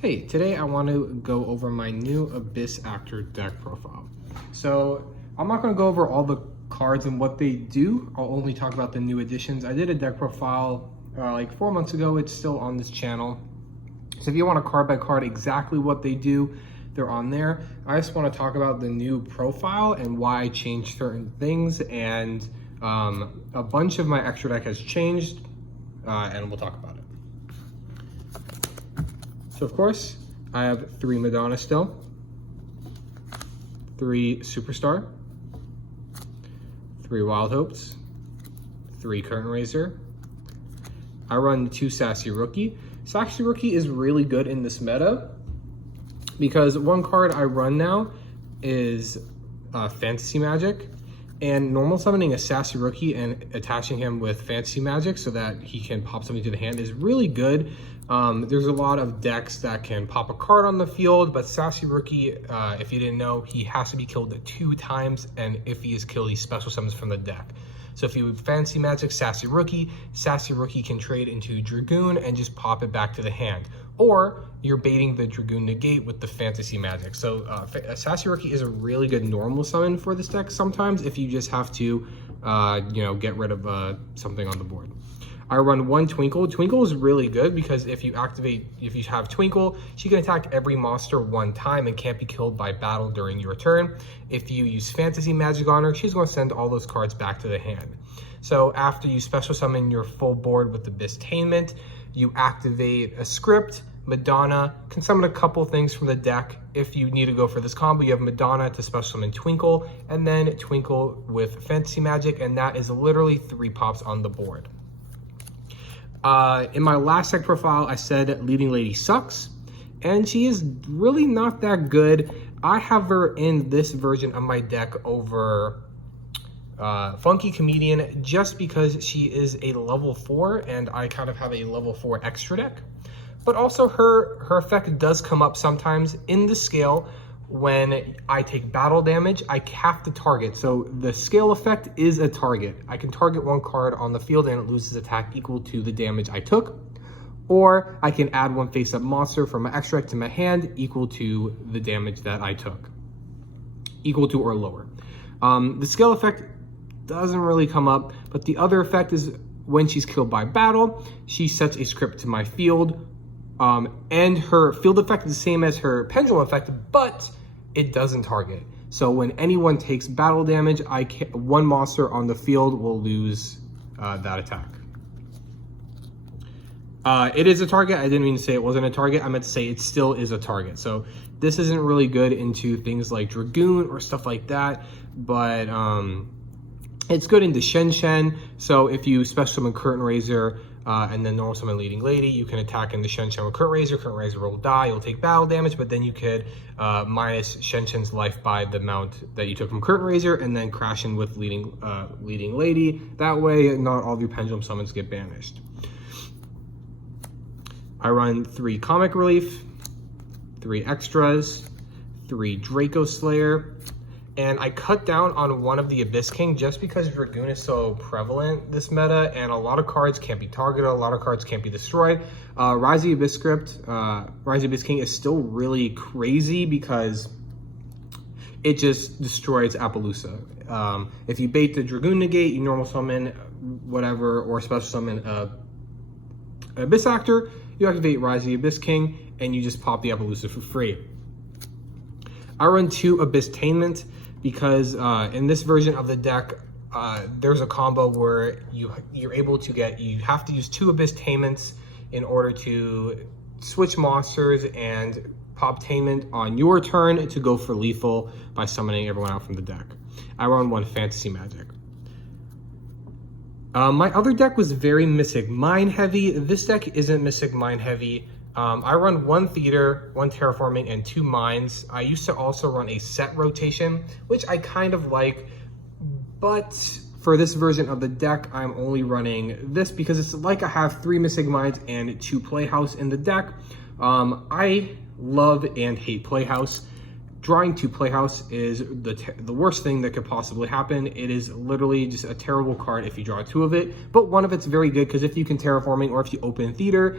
Hey, today I want to go over my new Abyss Actor deck profile. So I'm not going to go over all the cards and what they do. I'll only talk about the new additions. I did a deck profile like 4 months ago. It's still on this channel. So if you want a card by card exactly what they do, they're on there. I just want to talk about the new profile and why I changed certain things, and a bunch of my extra deck has changed, and we'll talk about it. So of course, I have 3 Madonna still, 3 Superstar, 3 Wild Hopes, 3 Curtain Raiser. I run 2 Sassy Rookie. Sassy Rookie is really good in this meta because one card I run now is Fantasy Magic, and normal summoning a Sassy Rookie and attaching him with Fantasy Magic so that he can pop something to the hand is really good. There's a lot of decks that can pop a card on the field, but Sassy Rookie, if you didn't know, he has to be killed 2 times, and if he is killed, he special summons from the deck. So if you Fantasy Magic Sassy Rookie can trade into Dragoon and just pop it back to the hand. Or you're baiting the Dragoon Negate with the Fantasy Magic. So Sassy Rookie is a really good normal summon for this deck sometimes if you just have to, get rid of something on the board. I run 1 Twinkle. Twinkle is really good because if you have Twinkle, she can attack every monster 1 time and can't be killed by battle during your turn. If you use Fantasy Magic on her, she's going to send all those cards back to the hand. So after you special summon your full board with the Abyss-tainment, you activate a script. Madonna can summon a couple things from the deck. If you need to go for this combo, you have Madonna to special summon Twinkle, and then Twinkle with Fantasy Magic, and that is literally 3 pops on the board. In my last deck profile, I said Leading Lady sucks, and she is really not that good. I have her in this version of my deck over Funky Comedian just because she is a level 4, and I kind of have a level 4 extra deck. But also her effect does come up sometimes in the scale. When I take battle damage, I have to target. So the scale effect is a target. I can target 1 card on the field and it loses attack equal to the damage I took. Or I can add 1 face-up monster from my extra deck to my hand equal to the damage that I took. Equal to or lower. The scale effect doesn't really come up, but the other effect is when she's killed by battle, she sets a script to my field. And her field effect is the same as her pendulum effect, but it doesn't target. So when anyone takes battle damage, 1 monster on the field will lose that attack. It is a target. I didn't mean to say it wasn't a target. I meant to say it still is a target. So this isn't really good into things like Dragoon or stuff like that, but it's good into Shen Shen. So if you special summon Curtain Raiser, and then normal summon Leading Lady, you can attack into Shen Shen with Curtain Raiser will die, you'll take battle damage, but then you could minus Shen Shen's life by the amount that you took from Curtain Raiser, and then crash in with Leading Lady. That way, not all of your pendulum summons get banished. I run 3 Comic Relief, 3 Extras, 3 Draco Slayer, and I cut down on 1 of the Abyss King just because Dragoon is so prevalent this meta, and a lot of cards can't be targeted, a lot of cards can't be destroyed. Rise of the Abyss script, Rise of the Abyss King is still really crazy because it just destroys Appaloosa. If you bait the Dragoon Negate, you normal summon whatever, or special summon Abyss Actor, you activate Rise of the Abyss King, and you just pop the Appaloosa for free. I run 2 Abyss-tainment because in this version of the deck, there's a combo where you have to use 2 Abyss-tainments in order to switch monsters and pop tainment on your turn to go for lethal by summoning everyone out from the deck. I run 1 Fantasy Magic. My other deck was very Mystic Mine heavy. This deck isn't Mystic Mine heavy. I run 1 Theater, 1 Terraforming, and 2 Mines. I used to also run a set rotation, which I kind of like, but for this version of the deck, I'm only running this because it's like I have 3 Mystic Mines and 2 Playhouse in the deck. I love and hate Playhouse. Drawing 2 Playhouse is the worst thing that could possibly happen. It is literally just a terrible card if you draw 2 of it, but 1 of it's very good because if you can Terraforming or if you open Theater,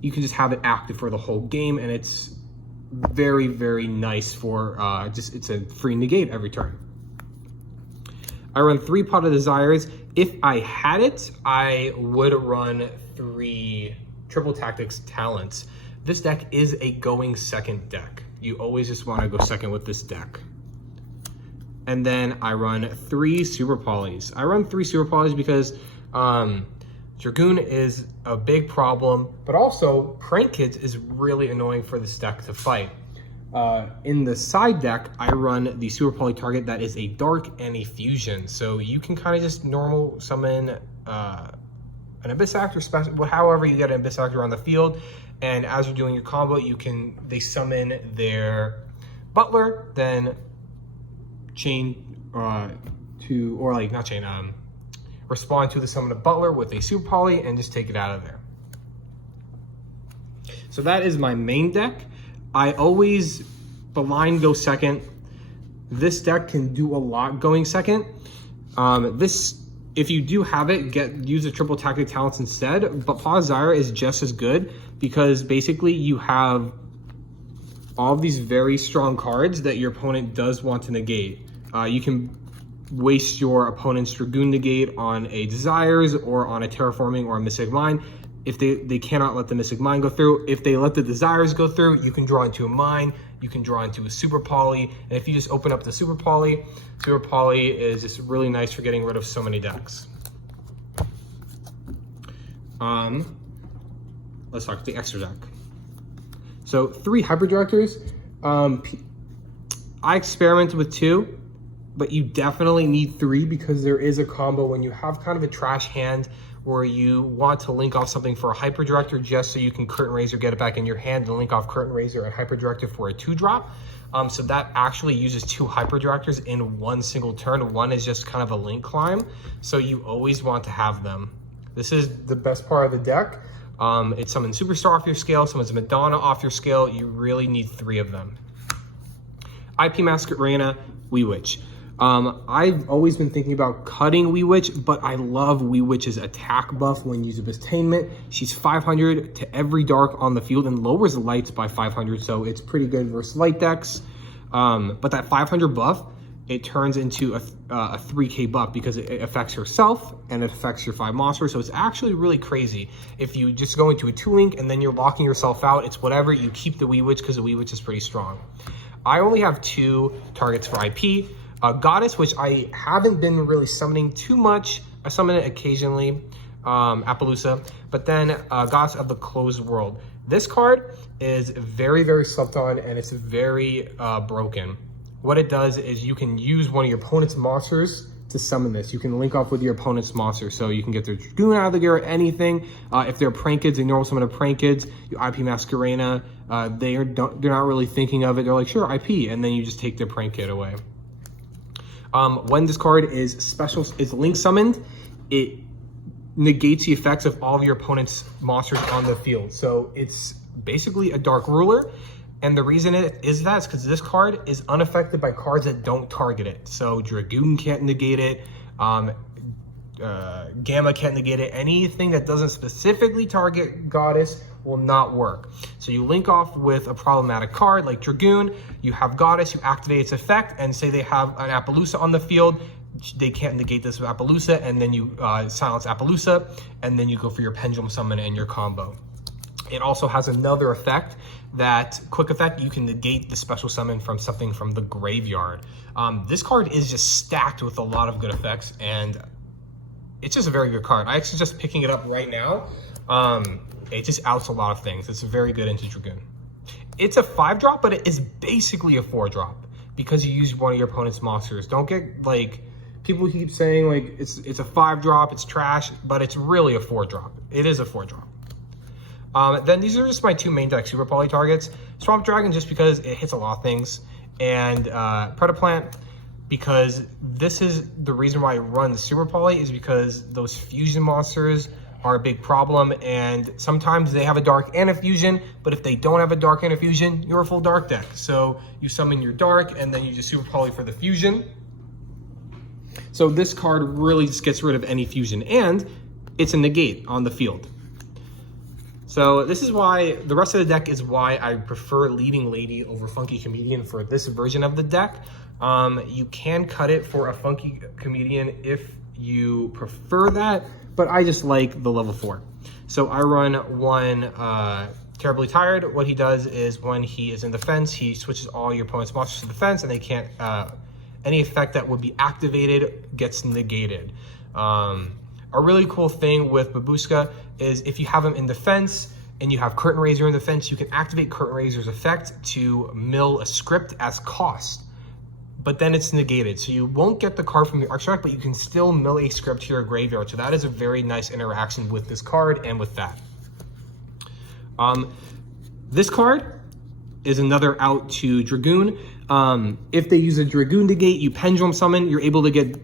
you can just have it active for the whole game, and it's very, very nice for it's a free negate every turn. I run 3 Pot of Desires. If I had it, I would run 3 Triple Tactics Talents. This deck is a going second deck. You always just want to go second with this deck. And then I run 3 Super Polys. I run 3 Super Polys because Dragoon is a big problem, but also Prank Kids is really annoying for this deck to fight. In the side deck, I run the Super Poly target that is a Dark and a Fusion. So you can kind of just normal summon an Abyss Actor, however you get an Abyss Actor on the field, and as you're doing your combo, they summon their Butler, then respond to the summon of Butler with a Super Poly and just take it out of there. So that is my main deck. I always blind go second. This deck can do a lot going second. If you do have it, use the Triple Tactic Talents instead, but Pot of Desire is just as good because basically you have all of these very strong cards that your opponent does want to negate. You can waste your opponent's Dragoon negate on a Desires or on a Terraforming or a Mystic Mine. If they cannot let the Mystic Mine go through, if they let the Desires go through, you can draw into a Mine, you can draw into a Super Poly, and if you just open up the Super Poly is just really nice for getting rid of so many decks. Let's talk the extra deck. So 3 Hyper Directors. I experimented with 2, but you definitely need 3 because there is a combo when you have kind of a trash hand where you want to link off something for a Hyper Director just so you can Curtain Raiser, get it back in your hand, and link off Curtain Raiser and Hyper Director for a 2-drop. So that actually uses 2 Hyper Directors in one single turn. One is just kind of a link climb, so you always want to have them. This is the best part of the deck. It summons Superstar off your scale, summons Madonna off your scale. You really need 3 of them. IP Masquerena, Wee Witch. I've always been thinking about cutting Wee Witch, but I love Wee Witch's attack buff when used with Attainment. She's 500 to every dark on the field and lowers lights by 500, so it's pretty good versus light decks. But that 500 buff, it turns into a 3k buff because it affects herself and it affects your 5 monsters, so it's actually really crazy. If you just go into a 2-link and then you're locking yourself out, it's whatever, you keep the Wee Witch because the Wee Witch is pretty strong. I only have 2 targets for IP. Goddess, which I haven't been really summoning too much. I summon it occasionally, Appaloosa, but then Goddess of the Closed World. This card is very, very slept on and it's very broken. What it does is you can use one of your opponent's monsters to summon this. You can link off with your opponent's monster, so you can get their Dragoon out of the gear or anything. If they're Prank Kids, they normal summon a Prank Kids, you IP Masquerena, they're not really thinking of it. They're like, sure, IP, and then you just take their Prank Kid away. When this card is link summoned, it negates the effects of all of your opponent's monsters on the field. So it's basically a Dark Ruler. And the reason it is that is because this card is unaffected by cards that don't target it. So Dragoon can't negate it. Gamma can't negate it. Anything that doesn't specifically target Goddess will not work. So you link off with a problematic card like Dragoon, you have Goddess, you activate its effect, and say they have an Appaloosa on the field, they can't negate this with Appaloosa, and then you silence Appaloosa, and then you go for your Pendulum Summon and your combo. It also has another effect, that quick effect, you can negate the special summon from something from the graveyard. This card is just stacked with a lot of good effects, and it's just a very good card. I actually just picking it up right now. It just outs a lot of things. It's very good into Dragoon. It's a 5-drop, but it is basically a 4-drop because you use one of your opponent's monsters. Don't get like, people keep saying like it's a 5-drop, it's trash, but it's really a 4-drop. It is a 4-drop. Then these are just my 2 main deck Super Poly targets. Swamp Dragon, just because it hits a lot of things, and Predaplant, because this is the reason why I run the Super Poly, is because those fusion monsters are a big problem, and sometimes they have a dark and a fusion, but if they don't have a dark and a fusion, you're a full dark deck. So you summon your dark, and then you just Super Poly for the fusion. So this card really just gets rid of any fusion, and it's a negate on the field. So this is why, the rest of the deck is why I prefer Leading Lady over Funky Comedian for this version of the deck. You can cut it for a Funky Comedian if you prefer that, but I just like the level 4. So I run one Terribly Tired. What he does is when he is in defense, he switches all your opponent's monsters to defense, and they can't, any effect that would be activated gets negated. A really cool thing with Babushka is if you have him in defense and you have Curtain Raiser in defense, you can activate Curtain Raiser's effect to mill a script as cost, but then it's negated. So you won't get the card from the archetype, but you can still mill a script to your graveyard. So that is a very nice interaction with this card and with that. This card is another out to Dragoon. If they use a Dragoon negate, you Pendulum Summon, you're able to get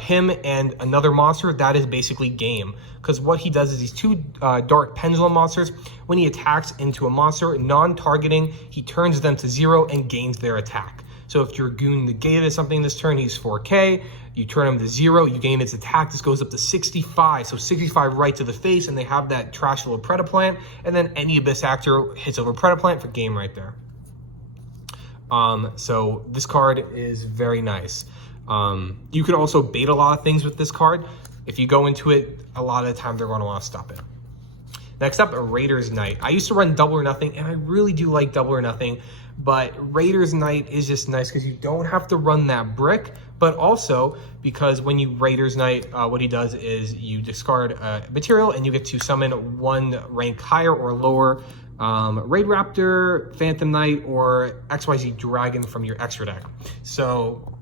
him and another monster. That is basically game, because what he does is these two dark pendulum monsters, when he attacks into a monster non-targeting, he turns them to 0 and gains their attack. So if Dragoon negated something this turn, he's 4k, you turn him to 0, you gain its attack. This goes up to 65, so 65 right to the face, and they have that trash little Predaplant, and then any Abyss Actor hits over Predaplant for game right there. So this card is very nice. You could also bait a lot of things with this card. If you go into it, a lot of the time they're going to want to stop it. Next up, Raider's Knight. I used to run Double or Nothing, and I really do like Double or Nothing, but Raider's Knight is just nice because you don't have to run that brick, but also because when you Raider's Knight, what he does is you discard material and you get to summon one rank higher or lower Raid Raptor, Phantom Knight, or XYZ Dragon from your extra deck. So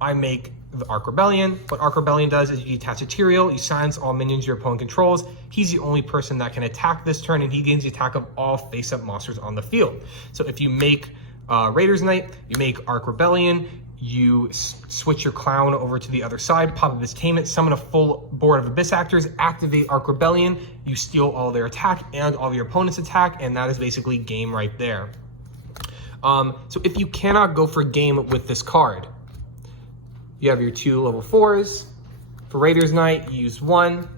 I make the Arc Rebellion. What Arc Rebellion does is you detach Ethereal, you silence all minions your opponent controls. He's the only person that can attack this turn, and he gains the attack of all face-up monsters on the field. So if you make Raider's Knight, you make Arc Rebellion, you switch your Clown over to the other side, pop Abyss Tainment, summon a full board of Abyss Actors, activate Arc Rebellion, you steal all their attack and all of your opponent's attack, and that is basically game right there. So if you cannot go for game with this card, you have your 2 level 4s. For Raider's Knight, you use 1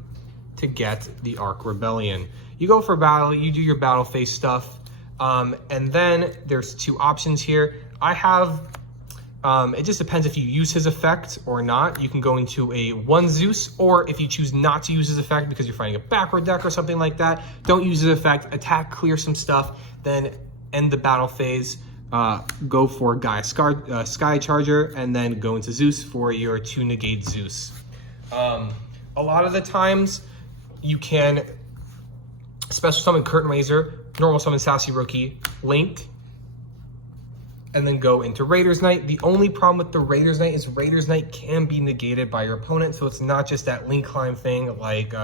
to get the Arc Rebellion. You go for battle, you do your battle phase stuff, and then there's 2 options here. I have, it just depends if you use his effect or not. You can go into a 1 Zeus, or if you choose not to use his effect because you're fighting a backward deck or something like that, don't use his effect, attack, clear some stuff, then end the battle phase. Go for Gaia Sky Charger, and then go into Zeus for your 2 negate Zeus. A lot of the times you can special summon Curtain Raiser, normal summon Sassy Rookie, linked, and then go into Raider's Knight. The only problem with the Raider's Knight is Raider's Knight can be negated by your opponent, so it's not just that link climb thing like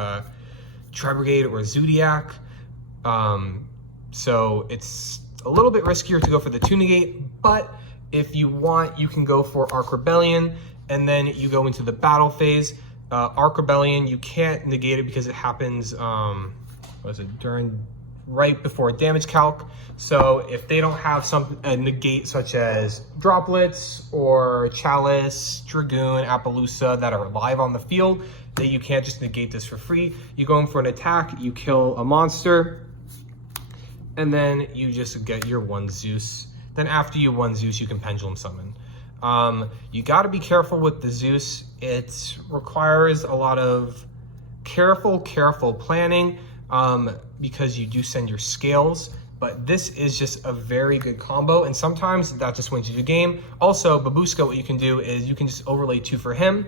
Tri-Brigade or Zodiac. So it's a little bit riskier to go for the 2 negate, but if you want, you can go for Arc Rebellion, and then you go into the battle phase. Arc Rebellion, you can't negate it because it happens, right before damage calc. So if they don't have a negate such as Droplets or Chalice, Dragoon, Appaloosa that are live on the field, then you can't just negate this for free. You go in for an attack, you kill a monster, and then you just get your 1 Zeus. Then after you 1 Zeus, you can Pendulum Summon. You gotta be careful with the Zeus. It requires a lot of careful planning because you do send your scales, but this is just a very good combo, and sometimes that just wins you the game. Also, Babushka, what you can do is you can just overlay 2 for him,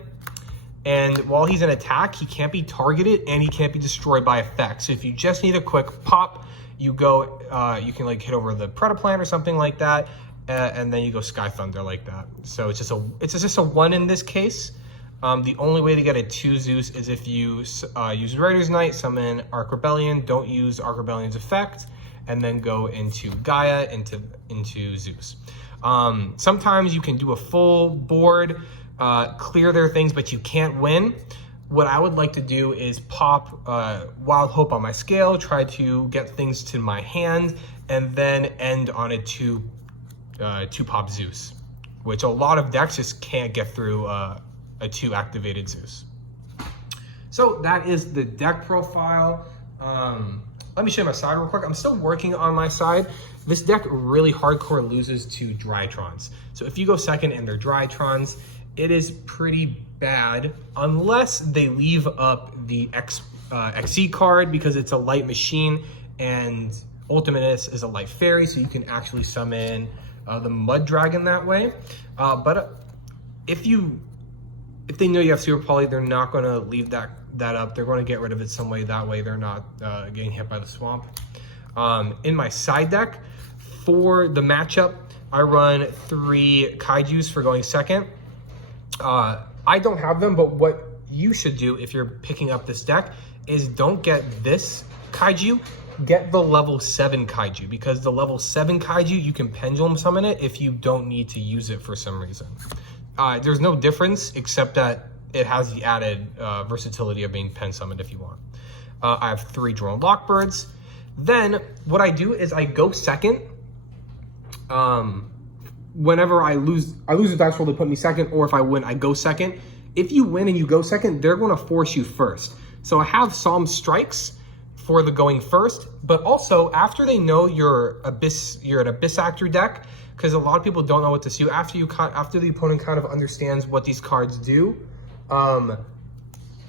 and while he's in attack, he can't be targeted and he can't be destroyed by effect. So if you just need a quick pop, you go, you can like hit over the Predaplant or something like that, and then you go Sky Thunder like that. So it's just a 1 in this case. The only way to get a 2 Zeus is if you use Raider's Knight, summon Arc Rebellion, don't use Arc Rebellion's effect, and then go into Gaia, into Zeus. Sometimes you can do a full board, clear their things, but you can't win. What I would like to do is pop Wild Hope on my scale, try to get things to my hand, and then end on a 2 pop Zeus, which a lot of decks just can't get through a 2 activated Zeus. So that is the deck profile. Let me show you my side real quick. I'm still working on my side. This deck really hardcore loses to Drytrons. So if you go second and they're Drytrons, it is pretty bad unless they leave up the XE card because it's a light machine and Ultimatus is a light fairy, so you can actually summon the Mud Dragon that way. But if they know you have Super Poly, they're not going to leave that up. They're going to get rid of it some way. That way they're not getting hit by the swamp. In my side deck, for the matchup, I run 3 Kaijus for going second. I don't have them, but what you should do if you're picking up this deck is don't get this Kaiju, get the level 7 Kaiju, because the level 7 Kaiju, you can pendulum summon it if you don't need to use it for some reason. There's no difference except that it has the added versatility of being pen summoned if you want. I have 3 drone lockbirds. Then what I do is I go second. Whenever I lose a dice roll to put me second, or if I win, I go second. If you win and you go second, they're going to force you first. So I have Psalm Strikes for the going first, but also after they know you're an Abyss Actor deck, because a lot of people don't know what to do. After the opponent kind of understands what these cards do,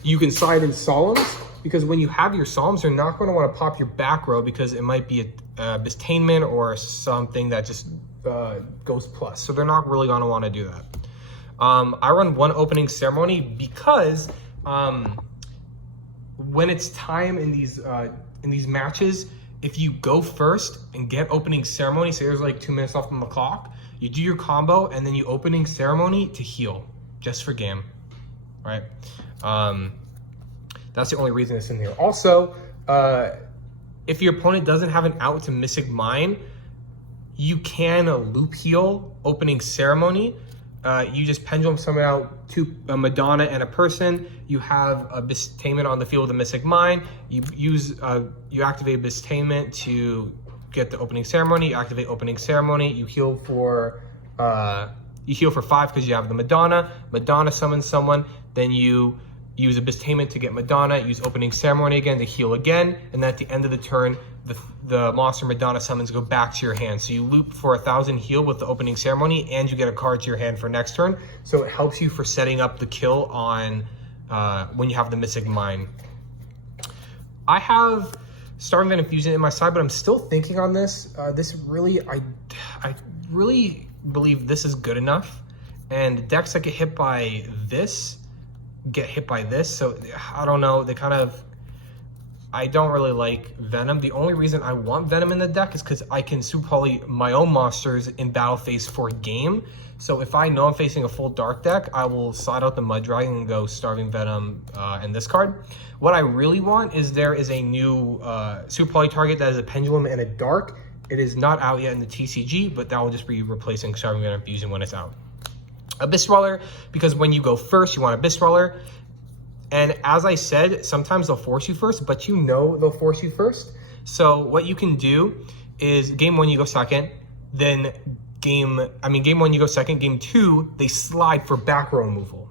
you can side in Solemns, because when you have your Psalms, you're not going to want to pop your back row because it might be a Abyss-tainment or something that just goes plus. So they're not really going to want to do that. I run 1 Opening Ceremony because when it's time in these matches, if you go first and get Opening Ceremony, say there's like 2 minutes left on the clock, you do your combo and then you Opening Ceremony to heal, just for game, right? That's the only reason it's in here. Also, if your opponent doesn't have an out to Mystic Mine, you can loop heal Opening Ceremony. You just pendulum summon out a Madonna and a person. You have a Abyss-tainment on the field with a Mystic Mine. You activate Abyss-tainment to get the Opening Ceremony. You activate Opening Ceremony. You heal for 5 because you have the Madonna. Madonna summons someone. Then you use Abyss-tainment to get Madonna. Use Opening Ceremony again to heal again. And then at the end of the turn, the monster Madonna summons go back to your hand. So you loop for 1,000 heal with the Opening Ceremony, and you get a card to your hand for next turn. So it helps you for setting up the kill on when you have the Mystic Mine. I have Starving Venom Fusion in my side, but I'm still thinking on this. I really believe this is good enough. And decks that get hit by this get hit by this. So I don't know. I don't really like Venom. The only reason I want Venom in the deck is because I can Super Poly my own monsters in battle phase for a game. So if I know I'm facing a full dark deck, I will slide out the Mud Dragon and go Starving Venom and this card. What I really want is there is a new Super Poly target that is a Pendulum and a Dark. It is not out yet in the TCG, but that will just be replacing Starving Venom Fusion when it's out. Abyss Dweller, because when you go first, you want Abyss Dweller. And as I said, sometimes they'll force you first, but you know they'll force you first. So what you can do is game 1, you go second. Then game 1, you go second. Game 2, they slide for back row removal.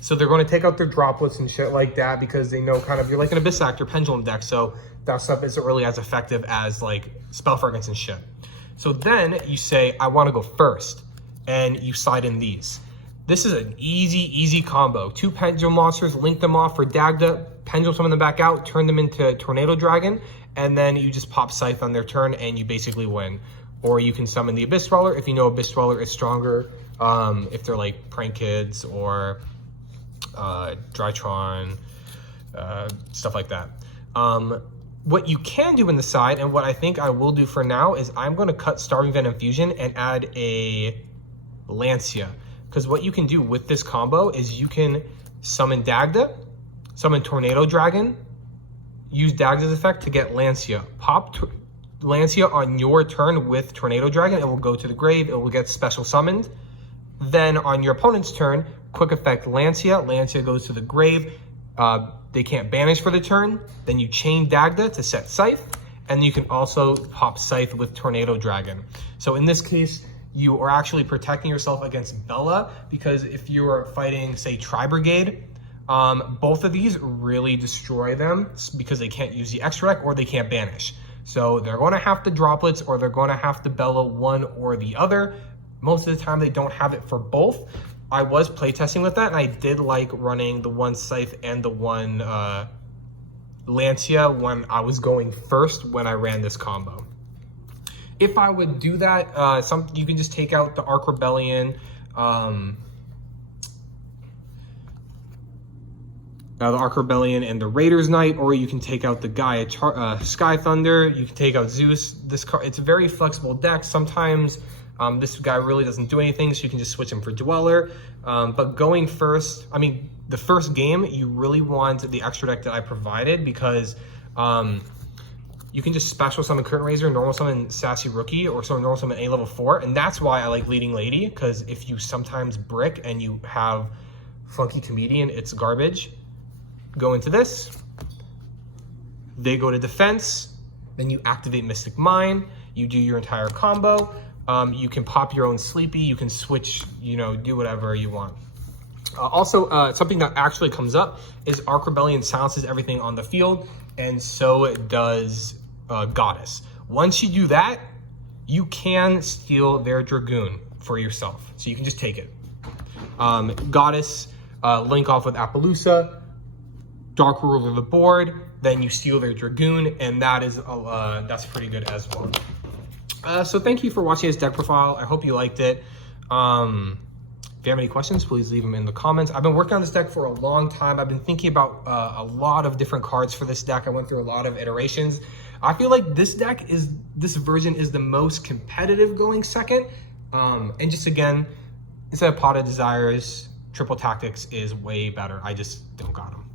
So they're going to take out their droplets and shit like that because they know kind of you're like an Abyss Actor Pendulum deck. So that stuff isn't really as effective as like Spell Fragments and shit. So then you say, I want to go first. And you slide in these. This is an easy combo. 2 Pendulum monsters, link them off for Dagda, Pendulum summon them back out, turn them into Tornado Dragon, and then you just pop Scythe on their turn and you basically win. Or you can summon the Abyss Dweller if you know Abyss Dweller is stronger, if they're like Prank Kids or Drytron, stuff like that. What you can do in the side, and what I think I will do for now, is I'm going to cut Starving Venom Fusion and add a Lancia. Because what you can do with this combo is you can summon Dagda, summon Tornado Dragon, use Dagda's effect to get Lancia. Pop Lancia on your turn with Tornado Dragon, it will go to the grave, it will get special summoned. Then on your opponent's turn, quick effect Lancia, Lancia goes to the grave, they can't banish for the turn, then you chain Dagda to set Scythe, and you can also pop Scythe with Tornado Dragon. So in this case, you are actually protecting yourself against Bella, because if you are fighting, say, Tri-Brigade, Both of these really destroy them because they can't use the extra deck or they can't banish. So they're going to have to droplets or they're going to have to bellow one or the other. Most of the time they don't have it for both. I was playtesting with that and I did like running the one Scythe and the one Lancia when I was going first when I ran this combo. If I would do that, you can just take out the Arc Rebellion, and the Raiders Knight, or you can take out the Gaia Sky Thunder. You can take out Zeus. This card, it's a very flexible deck. Sometimes this guy really doesn't do anything, so you can just switch him for Dweller. But going first, I mean, the first game, you really want the extra deck that I provided because you can just special summon Curtain Raiser, normal summon Sassy Rookie, or normal summon A level 4. And that's why I like Leading Lady, because if you sometimes brick and you have Funky Comedian, it's garbage. Go into this, they go to defense, then you activate Mystic Mine, you do your entire combo. You can pop your own Sleepy, you can switch, do whatever you want. Also, something that actually comes up is Arc Rebellion silences everything on the field, and so does Goddess. Once you do that, you can steal their Dragoon for yourself, so you can just take it. Goddess, link off with Appaloosa, Dark Ruler of the board, then you steal their Dragoon, and that's pretty good as well. So thank you for watching this deck profile. I hope you liked it. If you have any questions, please leave them in the comments. I've been working on this deck for a long time. I've been thinking about a lot of different cards for this deck. I went through a lot of iterations. I feel like this version is the most competitive going second. And just again, instead of Pot of Desires, Triple Tactics is way better. I just don't got them.